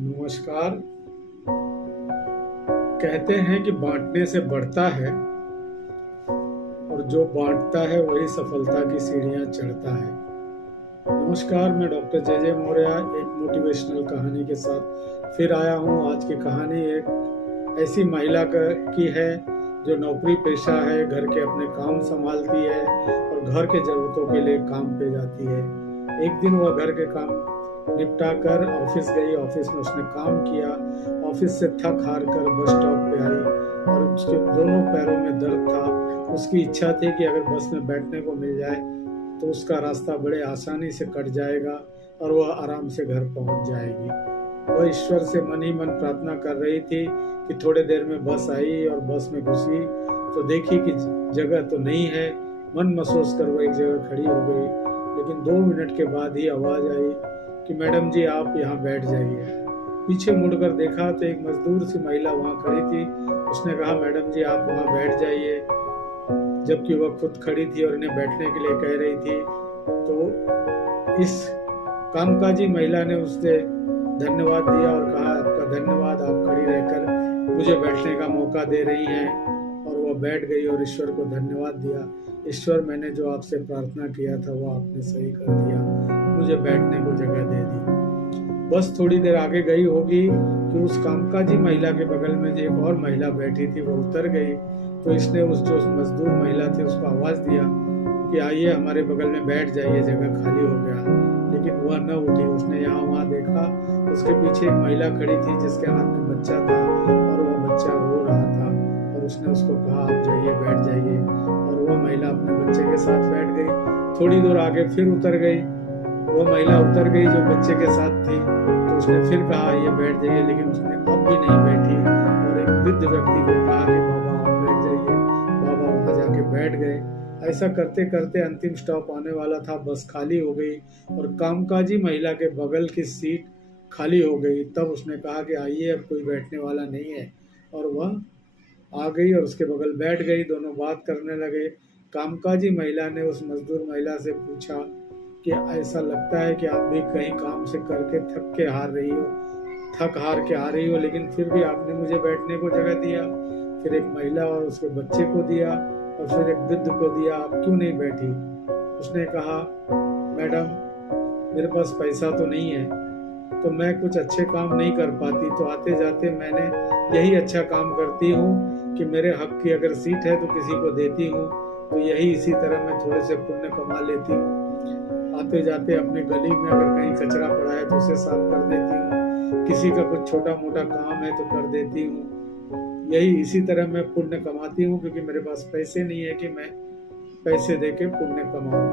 नमस्कार। कहते हैं कि बांटने से बढ़ता है और जो बांटता है वही सफलता की सीढ़ियां चढ़ता है। नमस्कार, मैं डॉक्टर जे जे मौर्य एक मोटिवेशनल कहानी के साथ फिर आया हूँ। आज की कहानी एक ऐसी महिला की है जो नौकरी पेशा है, घर के अपने काम संभालती है और घर के जरूरतों के लिए काम पे जाती है। एक दिन वह घर के काम निपटा कर ऑफिस गई। ऑफिस में उसने काम किया। ऑफिस से थक हार कर बस स्टॉप पे आई और उसके दोनों पैरों में दर्द था। उसकी इच्छा थी कि अगर बस में बैठने को मिल जाए तो उसका रास्ता बड़े आसानी से कट जाएगा और वह आराम से घर पहुंच जाएगी। वह ईश्वर से मन ही मन प्रार्थना कर रही थी कि थोड़ी देर में बस आई और बस में घुसी तो देखी कि जगह तो नहीं है। मन महसूस कर वह एक जगह खड़ी हो गई, लेकिन 2 मिनट के बाद ही आवाज आई कि मैडम जी आप यहाँ बैठ जाइए। पीछे मुड़कर देखा तो एक मजदूर सी महिला वहाँ खड़ी थी। उसने कहा मैडम जी आप वहाँ बैठ जाइए, जबकि वह खुद खड़ी थी और इन्हें बैठने के लिए कह रही थी। तो इस कामकाजी महिला ने उससे धन्यवाद दिया और कहा आपका धन्यवाद, आप खड़ी रहकर मुझे बैठने का मौका दे रही हैं। और वह बैठ गई और ईश्वर को धन्यवाद दिया। ईश्वर, मैंने जो आपसे प्रार्थना किया था वो आपने सही कर दिया, मुझे बैठने को जगह दे दी। बस थोड़ी देर आगे गई होगी कि उस कामकाजी महिला के बगल में जो एक और महिला बैठी थी वो उतर गई। तो इसने उस जो मजदूर महिला थी उसको आवाज दिया कि आइए हमारे बगल में बैठ जाइए, जगह खाली हो गया। लेकिन वह न उठी। उसने यहाँ वहाँ देखा, उसके पीछे एक महिला खड़ी थी जिसके हाथ में बच्चा था और वह बच्चा रो रहा था। और उसने उसको कहा आप जाइए, बैठ जाइए। और वह महिला अपने बच्चे के साथ बैठ गई। थोड़ी दूर आगे फिर उतर गई। वह महिला उतर गई जो बच्चे के साथ थी। तो उसने फिर कहा ये बैठ जाइए, लेकिन उसने अब भी नहीं बैठी और एक वृद्ध व्यक्ति को कहा कि बाबा आप बैठ जाइए। बाबा वहां जाके बैठ गए। ऐसा करते करते अंतिम स्टॉप आने वाला था, बस खाली हो गई और कामकाजी महिला के बगल की सीट खाली हो गई। तब उसने कहा कि आइए अब कोई बैठने वाला नहीं है, और वह आ गई और उसके बगल बैठ गई। दोनों बात करने लगे। कामकाजी महिला ने उस मजदूर महिला से पूछा कि ऐसा लगता है कि आप भी कहीं काम से करके थक हार के आ रही हो, लेकिन फिर भी आपने मुझे बैठने को जगह दिया। फिर एक महिला और उसके बच्चे को दिया और फिर एक वृद्ध को दिया, आप क्यों नहीं बैठी? उसने कहा मैडम मेरे पास पैसा तो नहीं है, तो मैं कुछ अच्छे काम नहीं कर पाती, तो आते जाते मैंने यही अच्छा काम करती हूँ कि मेरे हक की अगर सीट है तो किसी को देती हूँ, तो यही इसी तरह मैं थोड़े से पुण्य कमा लेती हूँ। आते जाते अपने गली में अगर कहीं कचरा पड़ा है तो उसे साफ कर देती हूँ, किसी का कुछ छोटा मोटा काम है तो कर देती हूँ। यही इसी तरह मैं पुण्य कमाती हूँ, क्योंकि मेरे पास पैसे नहीं है कि मैं पैसे देके पुण्य कमाऊं।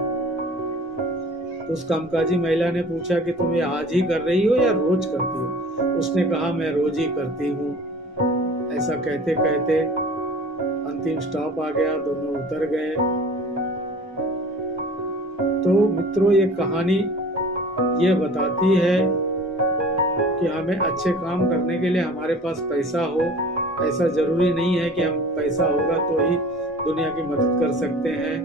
तो उस कामकाजी महिला ने पूछा कि तुम ये आज ही कर रही हो या रोज करती हो? उसने कहा मैं रोज ही करती हूँ। ऐसा कहते कहते अंतिम स्टॉप आ गया, दोनों उतर गए। तो मित्रों, ये कहानी ये बताती है कि हमें अच्छे काम करने के लिए हमारे पास पैसा हो। ऐसा जरूरी नहीं है कि हम पैसा होगा तो ही दुनिया की मदद कर सकते हैं,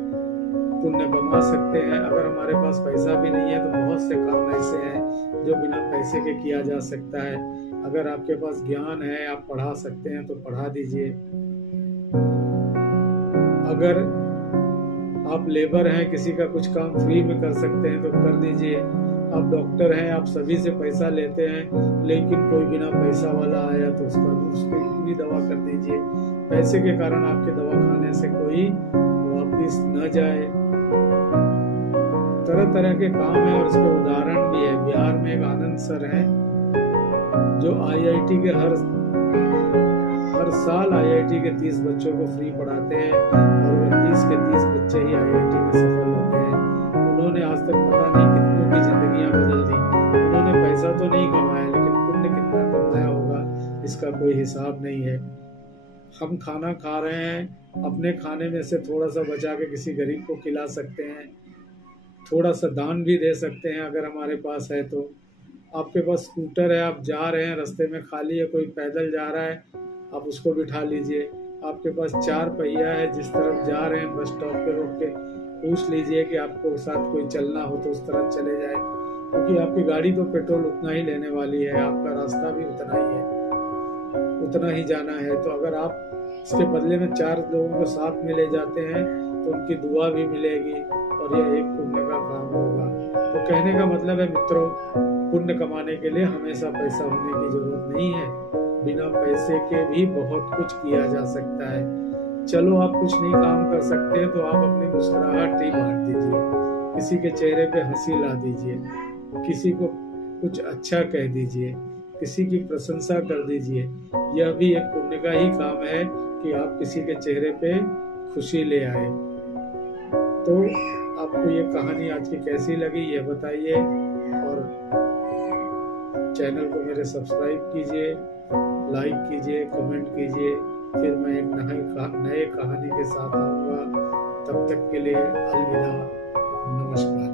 पुण्य कमा सकते हैं। अगर हमारे पास पैसा भी नहीं है तो बहुत से काम ऐसे हैं जो बिना पैसे के किया जा सकता है। अगर आपके पास ज्ञान है, आप पढ़ा सकते हैं तो पढ़ा दीजिए। अगर आप लेबर हैं, किसी का कुछ काम फ्री में कर सकते हैं तो कर दीजिए। आप डॉक्टर हैं, आप सभी से पैसा लेते हैं, लेकिन कोई बिना पैसा वाला आया तो उसकी भी दवा कर दीजिए। पैसे के कारण आपके दवा खाने से कोई वापिस न जाए। तरह तरह के काम है और इसके उदाहरण भी है। बिहार में एक आनंद सर हैं जो आईआईटी के हर साल आईआईटी के 30 बच्चों को फ्री पढ़ाते हैं और वो 30 के 30 बच्चे ही आईआईटी में सफल होते हैं। उन्होंने आज तक पता नहीं कितनों की जिंदगियां बदल दी। उन्होंने पैसा तो नहीं कमाया, लेकिन पुण्य कितना कमाया होगा इसका कोई हिसाब नहीं है। हम खाना खा रहे हैं, अपने खाने में से थोड़ा सा बचा के किसी गरीब को खिला सकते हैं, थोड़ा सा दान भी दे सकते हैं अगर हमारे पास है तो। आपके पास स्कूटर है, आप जा रहे हैं, रास्ते में खाली है, कोई पैदल जा रहा है, आप उसको बिठा लीजिए। आपके पास 4 पहिया है, जिस तरफ जा रहे हैं बस स्टॉप पे रोक के पूछ लीजिए कि आपको साथ कोई चलना हो तो उस तरफ चले जाए। क्योंकि आपकी गाड़ी तो पेट्रोल उतना ही लेने वाली है, आपका रास्ता भी उतना ही है, उतना ही जाना है। तो अगर आप इसके बदले में 4 लोगों को साथ में ले जाते हैं तो उनकी दुआ भी मिलेगी और यह एक पुण्य का काम होगा। तो कहने का मतलब है मित्रों, पुण्य कमाने के लिए हमेशा पैसा होने की जरूरत नहीं है, बिना पैसे के भी बहुत कुछ किया जा सकता है। चलो आप कुछ नहीं काम कर सकते तो आप अपनी मुस्कुराहट ही बांट दीजिए, किसी के चेहरे पे हंसी ला दीजिए, किसी को कुछ अच्छा कह दीजिए, किसी की प्रशंसा कर दीजिए। यह भी एक पुण्य का ही काम है कि आप किसी के चेहरे पे खुशी ले आए। तो आपको ये कहानी आज की कैसी लगी ये बताइए, और चैनल को मेरे सब्सक्राइब कीजिए, लाइक कीजिए, कमेंट कीजिए। फिर मैं एक नए कहानी के साथ आऊँगा। तब तक के लिए अलविदा, नमस्कार।